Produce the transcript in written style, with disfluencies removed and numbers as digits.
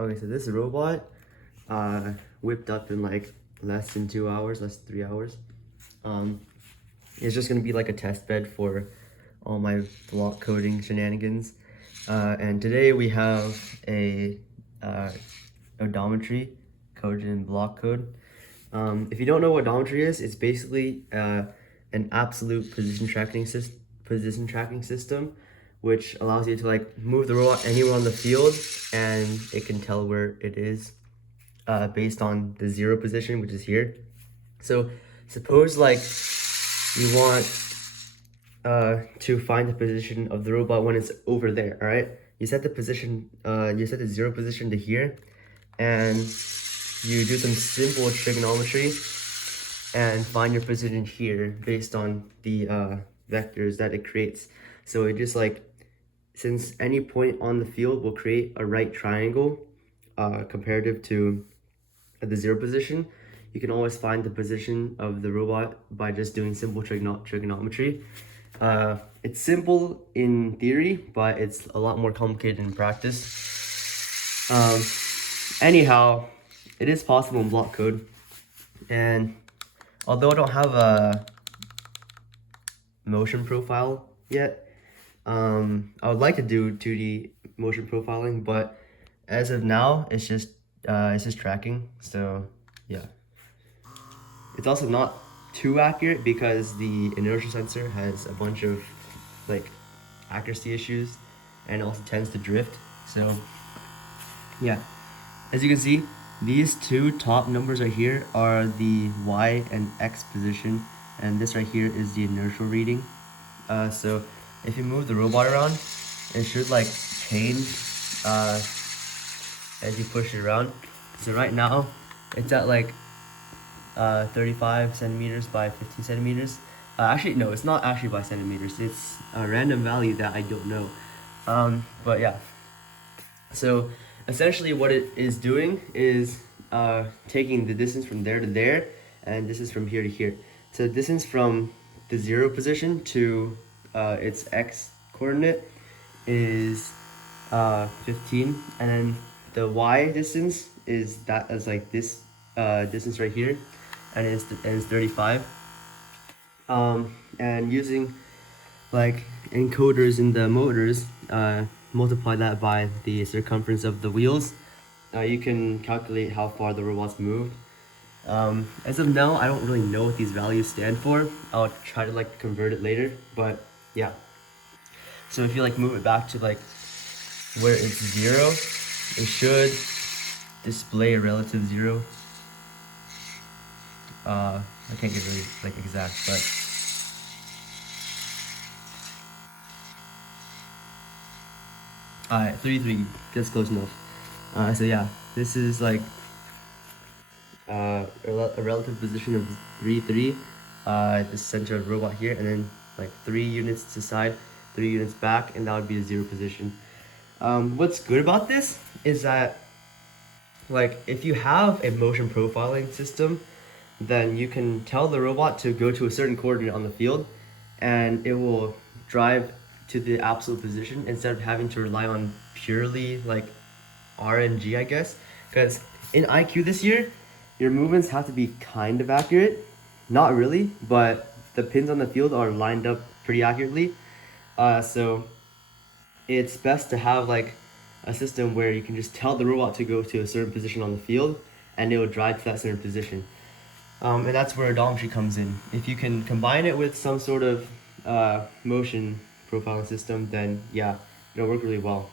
Okay, so this robot whipped up in like less than 2 hours, less than 3 hours. It's just gonna be like a test bed for all my block coding shenanigans. And today we have a odometry coded in block code. If you don't know what odometry is, it's basically an absolute position tracking system, which allows you to like move the robot anywhere on the field, and it can tell where it is based on the 0 position, which is here. So suppose like you want to find the position of the robot when it's over there. All right, you set the position, you set the 0 position to here, and you do some simple trigonometry and find your position here based on the vectors that it creates. So it just like, since any point on the field will create a right triangle comparative to the 0 position, you can always find the position of the robot by just doing simple trigonometry. It's simple in theory, but it's a lot more complicated in practice. Anyhow, it is possible in block code, and although I don't have a motion profile yet, I would like to do 2D motion profiling, but as of now, it's just tracking. So yeah, it's also not too accurate because the inertial sensor has a bunch of like accuracy issues and also tends to drift. So yeah, as you can see, these two top numbers right here are the Y and X position, and this right here is the inertial reading. So if you move the robot around, it should like change as you push it around. So right now, it's at like 35 centimeters by 15 centimeters. Actually, no, it's not actually by centimeters. It's a random value that I don't know. But yeah. So essentially what it is doing is taking the distance from there to there, and this is from here to here. So the distance from the 0 position to its X coordinate is 15, and then the Y distance is that as like this distance right here, and it's 35. And using like encoders in the motors, multiply that by the circumference of the wheels, you can calculate how far the robot's moved. As of now, I don't really know what these values stand for. I'll try to like convert it later, but yeah. So if you like move it back to like where it's 0, it should display a relative 0. I can't get really like exact, but alright, 33, that's close enough. So yeah, this is like a relative position of 3, the center of the robot here, and then like 3 units to the side, 3 units back, and that would be the 0 position. What's good about this is that like if you have a motion profiling system, then you can tell the robot to go to a certain coordinate on the field, and it will drive to the absolute position instead of having to rely on purely like RNG, I guess. Because in IQ this year, your movements have to be kind of accurate. Not really, but the pins on the field are lined up pretty accurately. So it's best to have like a system where you can just tell the robot to go to a certain position on the field, and it will drive to that certain position. And that's where odometry comes in. If you can combine it with some sort of motion profiling system, then yeah, it'll work really well.